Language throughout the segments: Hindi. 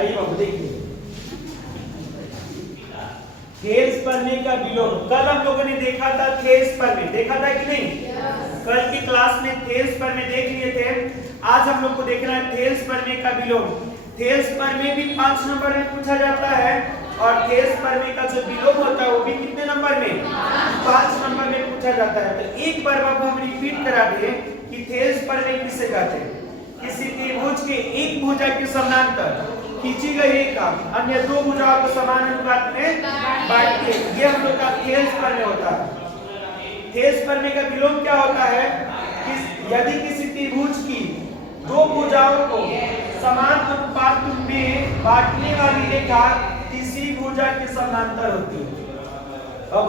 आइए बाबू देखिए, थेल्स प्रमेय का विलोम। कल हम लोगों ने देखा था थेल्स प्रमेय, देखा था कि नहीं? कल की क्लास में थेल्स प्रमेय देख लिए थे। आज हम लोग को देखना है थेल्स प्रमेय का विलोम। थेल्स प्रमेय भी 5 नंबर में पूछा जाता है और थेल्स प्रमेय का जो विलोम होता है वो भी कितने नंबर में? 5 नंबर में पूछा जाता है। तो एक बार बाबू हम रिपीट करा दें कि थेल्स प्रमेय किसे कहते हैं? किसी त्रिभुज के एक भुजा के समानांतर खींची गई रेखा अन्य दो भुजाओं को समान अनुपात में बांटती है, ये हम लोग का थेल्स प्रमेय होता है। थेल्स प्रमेय का विलोम क्या होता है? यदि किसी त्रिभुज की दो भुजाओं को समान अनुपात में बांटने वाली रेखा तीसरी भुजा के समानांतर होती है। अब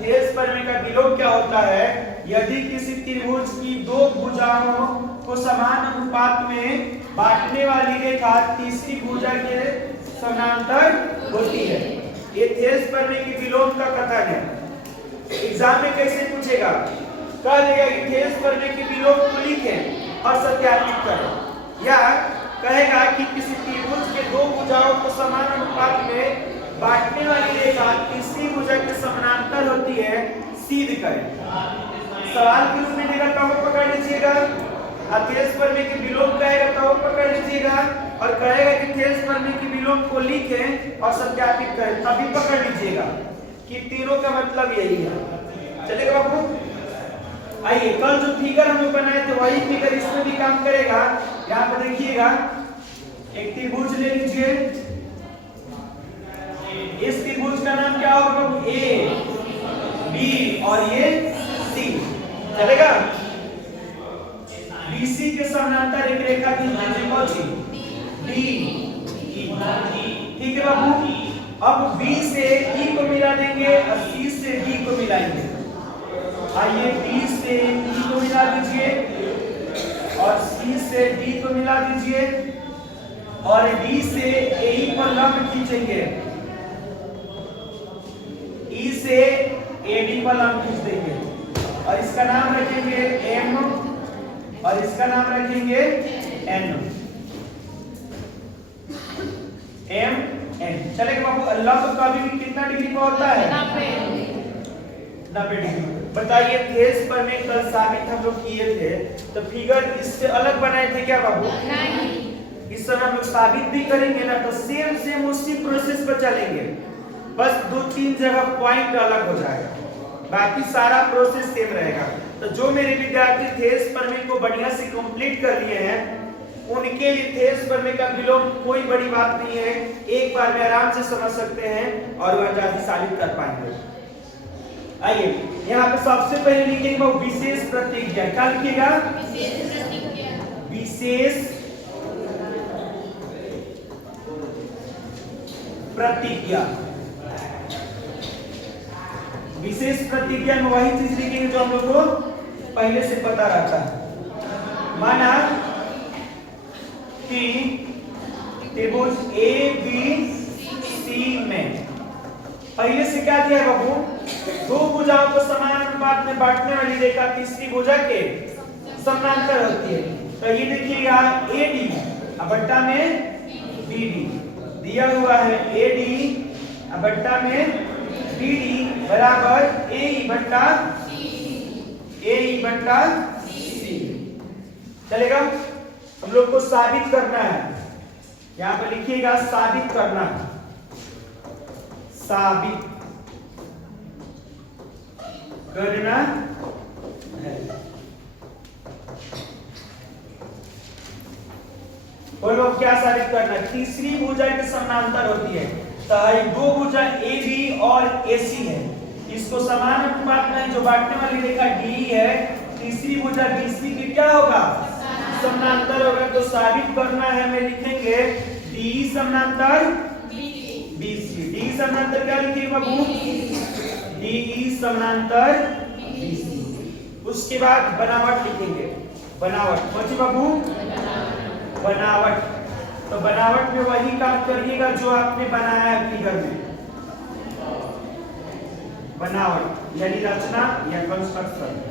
थेल्स प्रमेय का विलोम क्या होता है? यदि किसी त्रिभुज की दो भुजाओं को समान अनुपात में बांटने वाली रेखा तीसरी भुजा के समानांतर होती है। ये थेल्स प्रमेय के विलोम का कथन है। एग्जाम में कैसे पूछेगा? कह देगा कि थेल्स प्रमेय के विलोम को लिखें और सत्यापित करें, या कहेगा कि किसी त्रिभुज के दो भुजाओं को समान अनुपात में बांटने वाली रेखा तीसरी भुजा के समानांतर होती है, सिद्ध करें। सवाल के रूप में देगा तो वो पकड़ लीजिएगा, थेल्स प्रमेय के विलोम कहेगा तो वो पकड़ लीजिएगा, और कहेगा कि थेल्स प्रमेय के विलोम को लिखें और सत्यापित करें, तभी पकड़ लीजिएगा कि तीनों का मतलब यही है। चलेगा बाबू? आइए, कल जो फिगर हम लोग बनाए थे वही फिगर इसमें भी काम करेगा। यहाँ पर देखिएगा, एक त्रिभुज ले लीजिए। इस त्रिभुज का नाम क्या होगा बाबू? ए, बी और ये सी। चलेगा? BC के समानांतर एक रेखा खींचेंगे, कौन सी? D। ठीक है बाबू? अब B से E को मिला देंगे और C से D को मिलाएंगे। आइए, B से E को मिला दीजिए और C से D को मिला दीजिए, और D से AE पर लंब खींचेंगे, E से AD पर लंब खींच देंगे, और इसका नाम रखेंगे M और इसका नाम रखेंगे N, M N। चलेगा बाबू? लंब कभी भी कितना डिग्री पर होता है? 90 डिग्री। बताइए, थेल्स प्रमेय कल साबित हम लोग किए थे, तो फिगर इससे अलग बनाए थे क्या बाबू? नहीं। इस समय हम लोग साबित भी करेंगे ना, तो सेम उसी प्रोसेस पर चलेंगे, बस 2-3 जगह पॉइंट अलग हो जाएगा, बाकी सारा प्रोसेस सेम रहेगा। तो जो मेरे विद्यार्थी थेल्स प्रमेय को बढ़िया से कंप्लीट कर लिए हैं, उनके लिए थेल्स प्रमेय का विलोम कोई बड़ी बात नहीं है, एक बार में आराम से समझ सकते हैं और वह जाति साबित कर पाएंगे। आइए, यहाँ पे सबसे पहले लिखेंगे विशेष प्रतिज्ञा। क्या लिखिएगा? विशेष प्रतिज्ञा। विशेष प्रतिज्ञा में वही चीज लिखेंगे जो हम लोग को पहले से पता रहता है। माना कि त्रिभुज ABC में पहले से क्या दिया है बाबू? दो भुजाओं को समान अनुपात में बांटने वाली रेखा तीसरी भुजा के समानांतर होती है। तो ये देखिएगा AD बट्टा में BD दिया हुआ है, AD बट्टा में BD बराबर AE बट्टा C। चलेगा? हम लोग को साबित करना है, यहाँ पर लिखिएगा साबित करना, साबित करना है। बोलो क्या साबित करना? तीसरी भुजा के समानांतर होती है। तो दो भुजा AB और AC है, इसको समान अनुपात में जो बांटने वाली रेखा DE है, तीसरी भुजा BC की क्या होगा? समानांतर होगा। तो साबित करना है में लिखेंगे DE समानांतर BC। DE समानांतर क्या लिखेंगे बाबू? DE समानांतर BC। उसके बाद बनावट लिखेंगे, बनावट बची बाबू? बनावट। तो बनावट में वही काम करिएगा जो आपने बनाया है फिगर में, बनावट यानी रचना या कंस्ट्रक्शन।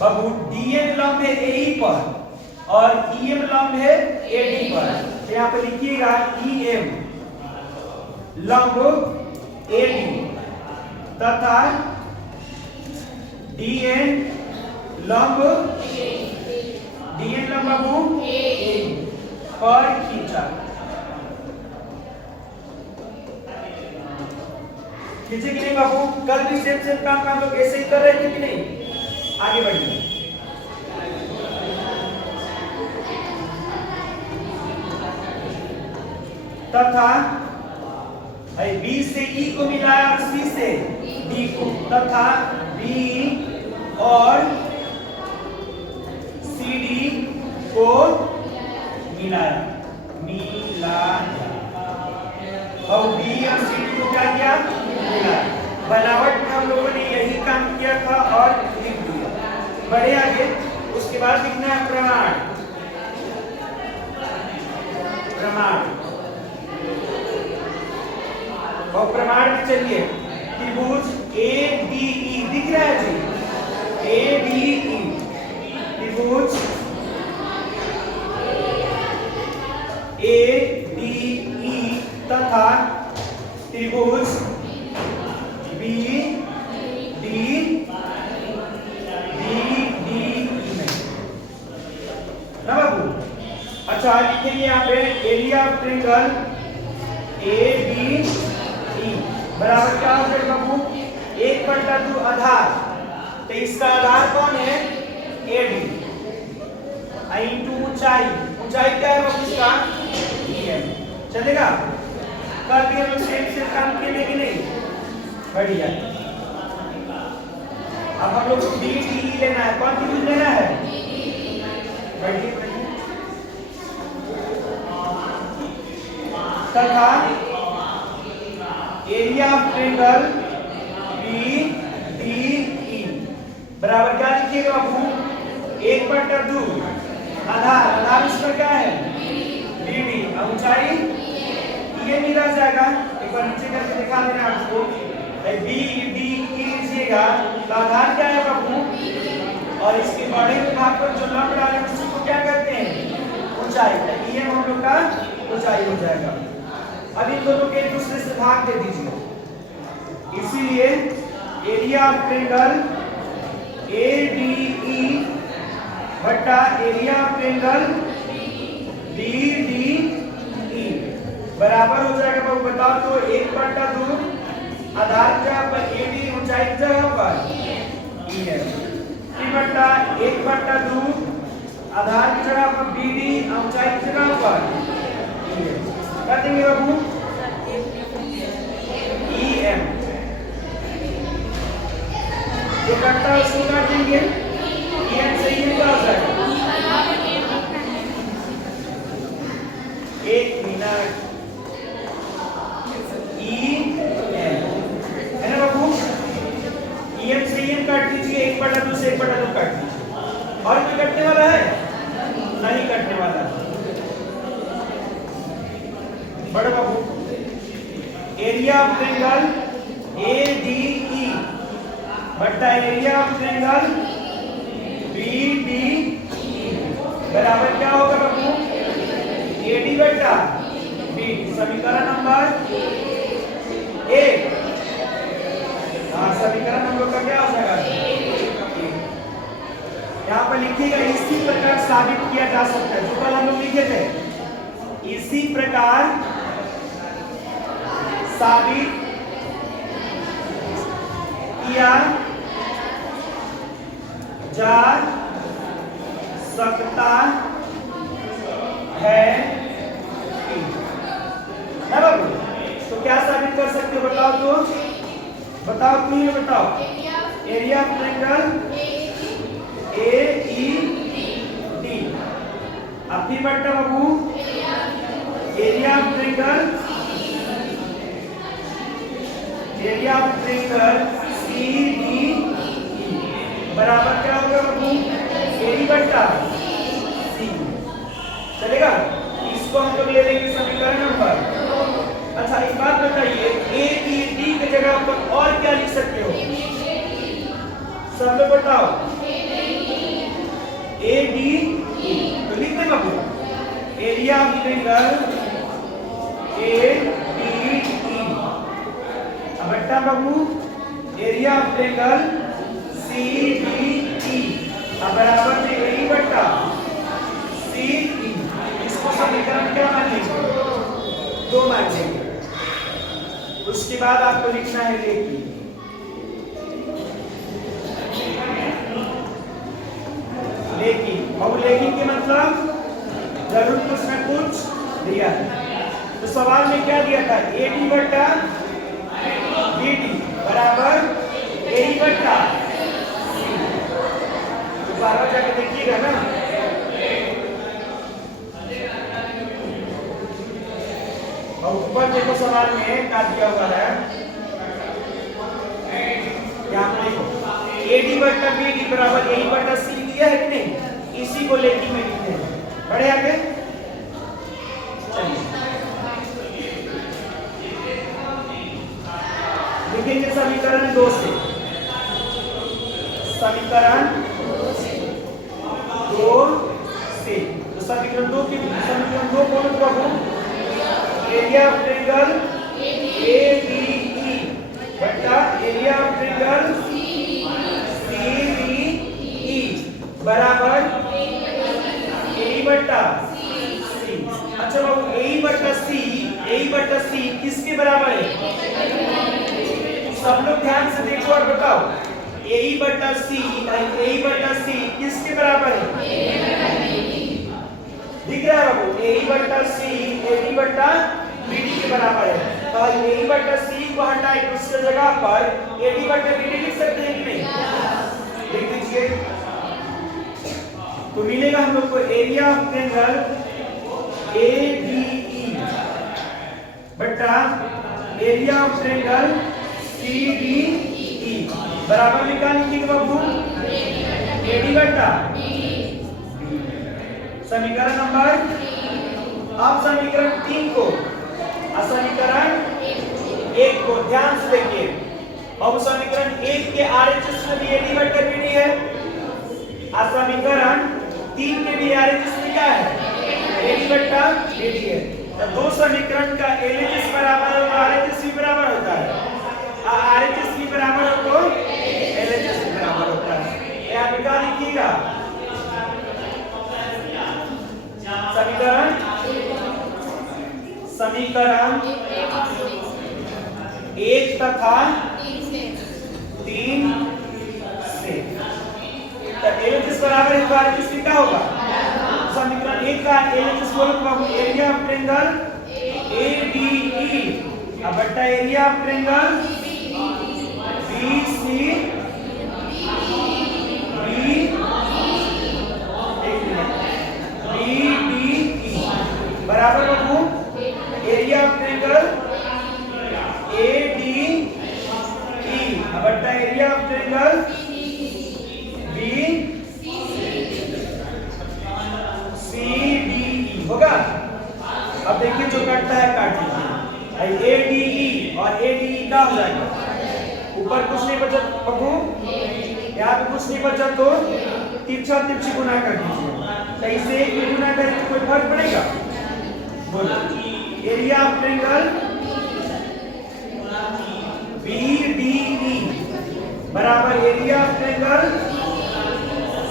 बाबू DN लंब है AE पर और EM लंब है AD पर, तो यहाँ पे लिखिएगा EM लंब AD तथा DN लंब बाबू पर खींचा। खींचे कि नहीं बाबू? कल भी सेम काम हम लोग ऐसे ही कर रहे थे कि नहीं? आगे बढ़िए। तथा B से E को मिलाया और C से D को, तथा B और CD को मिलाया और B और CD को क्या किया? मिलाया। बनावट में हम लोगों ने यही काम किया था और लिख दिया। बढ़े आगे। उसके बाद लिखना है प्रमाण। और प्रमाण में चलिए त्रिभुज ADE दिख रहा है जी? ADE त्रिभुज ADE तथा त्रिभुज BDE ना बाबू? अच्छा लिखेंगे यहाँ पे एरिया ऑफ ट्रायंगल ABE बराबर क्या हो जाएगा बाबू? 1/2 आधार। तो इसका आधार कौन है? AD इंटू ऊंचाई। ऊंचाई क्या है बाबू इसका? EM। चलेगा? कल भी हम सेम काम किए कि नहीं? बढ़िया। अब हम लोग को BDE लेना है। कौन त्रिभुज लेना है? बढ़िया। तथा एरिया ऑफ ट्रायंगल BDE बराबर क्या लिखिएगा बाबू? 1/2 आधार इसका क्या है? BD। ऊंचाई ये मिला जाएगा। एक बार नीचे करके दिखा देना आपको। BDE लीजिएगा तो आधार क्या है बाबू? और इसके बड़े भाग पर जो लंब डाले उसी को क्या कहते हैं? ऊंचाई। ये हम लोग का ऊंचाई हो जाएगा। अब इन दोनों के एक दूसरे से भाग दे दीजिए। इसीलिए एरिया ऑफ ट्रायंगल ADE बटा एरिया ऑफ ट्रायंगल BDE बराबर हो जाएगा बाबू? बताओ तो 1/2 आधार की जगह पर AD, ऊंचाई की जगह पर EM बटा 1/2 आधार की जगह पर BD, ऊंचाई की जगह पर EM। कर देंगे बाबू? EM जो कटता है उसको काट देंगे। EM से EM क्या हो जाएगा? 1 मिनट। EM है ना बाबू? EM से EM काट दीजिए। 1/2 से 1/2 काट दीजिए। और कोई कटने वाला है? नहीं कटने वाला। बड़े बाबू एरिया ऑफ ट्रायंगल ADE बटा एरिया ऑफ ट्रायंगल BDE बराबर क्या होगा बाबू? AD बटा BD। समीकरण नंबर 1। समीकरण नंबर का क्या हो जाएगा? यहाँ पर लिखिएगा इसी प्रकार साबित किया जा सकता है। जो कल हम लोग लिखे थे इसी प्रकार साबित किया जा सकता है ना बाबू? तो क्या साबित कर सकते हो? बताओ तो। बताओ तुम ये बताओ। एरिया ऑफ ट्रायंगल AED अब भी बट्टा बाबू एरिया ऑफ ट्रायंगल CDE बराबर क्या होगा बाबू? AD बट्टा C। चलेगा? इसको हम लोग ले लेंगे समीकरण नंबर। अच्छा एक बात बताइए, AED की जगह पर और क्या लिख सकते हो? सब लोग बताओ। ADE तो लिख दे बाबू। Area area of triangle ADE अब बट्टा बाबू एरिया ऑफ ट्रायंगल CDE अब बराबर में AE बट्टा CE इसको समीकरण क्या मान लेंगे 2 मान लेंगे। उसके बाद आपको लिखना है लेकिन अब लेकिन के मतलब जरूर कुछ न कुछ दिया है। तो सवाल में क्या दिया था AD बट्टा BD बराबर AE बट्टा तो बार बार जाके देखिएगा ना। और ऊपर देखो सवाल में क्या दिया हुआ है यहाँ पे देखो AD बट्टा BD बराबर AE बट्टा C दिया है कि नहीं, इसी को लेकिन में लिखते हैं। बढ़े आगे लिखेंगे समीकरण 2 से, समीकरण 2 से तो समीकरण 2 की समीकरण 2 कौन प्रभु एरिया ऑफ ट्रायंगल ADE बट्टा एरिया ऑफ ट्रायंगल CDE बराबर AE बट्टा C। अच्छा बाबू AE बट्टा C किसके बराबर है? सब लोग ध्यान से देखो और बताओ AE बट्टा C किसके बराबर है? दिख रहा है बाबू AE बट्टा C AD बट्टा BD के बराबर है। तो AE बट्टा C को हटा के उसके जगह पर AD बट्टा BD लिख सकते हैं कि नहीं? लिख दीजिए तो मिलेगा हम लोग को एरिया ऑफ ट्रायंगल ADE बट्टा एरिया ऑफ ट्रायंगल CDE बराबर में क्या लिखेंगे बाबू AD बट्टा समीकरण नंबर अब समीकरण 3 को समीकरण 1 को ध्यान से देखिए। अब समीकरण 1 के RHS में भी AD बट्टा BD है और समीकरण 3 के भी RHS में क्या है AD बट्टा BD है। तो दो समीकरण का LHS बराबर और RHS भी बराबर होता है, RHS भी बराबर हो तो LHS भी बराबर होता है। यहाँ पे क्या लिखिएगा समीकरण 1 तथा 3 से तो LHS बराबर है तो RHS क्या होगा? समीकरण 1 का LHS बोलो एरिया ऑफ ट्रायंगल ADE अब बट्टा एरिया ऑफ ट्रायंगल BCDE बराबर बाबू एरिया ऑफ ट्रायंगल ADE बट्टा एरिया ऑफ ट्रायंगल BCDE होगा। अब देखिए जो कटता है काट लीजिए ADE और ADE क्या हो जाएगा? ऊपर कुछ नहीं बचा बाबू, यहाँ पे कुछ नहीं बचा तो तिरछा तिरछी गुना कर दीजिए। तो इसे एक में गुना करें तो कोई फर्क पड़ेगा? बोलो एरिया ऑफ ट्रायंगल BDE बराबर एरिया ऑफ ट्रायंगल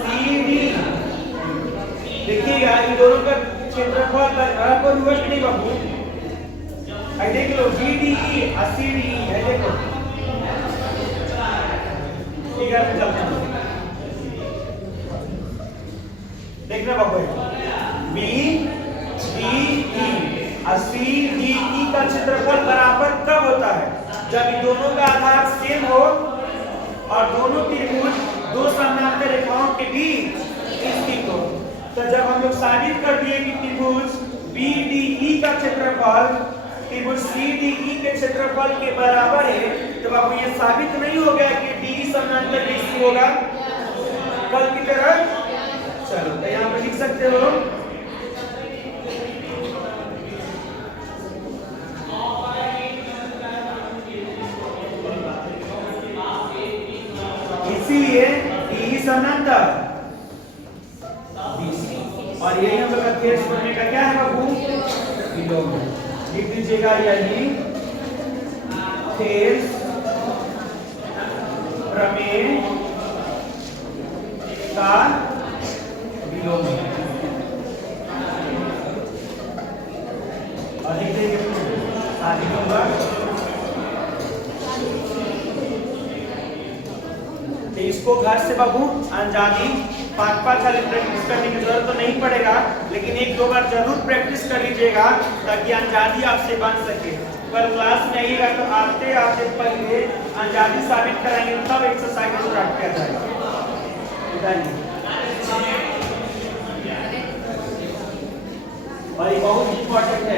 CD। देखिएगा इन दोनों का क्षेत्रफल बराबर हुआ कि नहीं बाबू? आई देख लो BDE और CDE है, देखो फिगर में चलते हैं देखना बाबू BDE और CDE का क्षेत्रफल बराबर कब होता है? जब इन दोनों का आधार सेम हो और दोनों त्रिभुज दो समानांतर रेखाओं के बीच स्थित हो। तो जब हम लोग साबित कर दिए कि त्रिभुज BDE का क्षेत्रफल त्रिभुज CDE के क्षेत्रफल के बराबर है, तो बाबू ये साबित नहीं हो गया कि DE समानांतर BC होगा कल की तरह। चलो तो यहाँ पे लिख सकते हो इसीलिए DE समानांतर BC और यही हम लोग का केस करने का क्या है बाबू विलोम है। लिख दीजिएगा यही थेल्स प्रमेय का विलोम है। और लिख देंगे शादी होगा। तो इसको घर से बाबू अंजादी 5-5 साल प्रैक्टिस करने की जरूरत तो नहीं पड़ेगा, लेकिन 1-2 बार जरूर प्रैक्टिस कर लीजिएगा ताकि अंजादी आपसे बन सके। पर क्लास में आइएगा तो आते आते पहले अंजादी साबित कराएंगे तब एक्सरसाइज स्टार्ट किया जाएगा। और ये बहुत इंपॉर्टेंट है।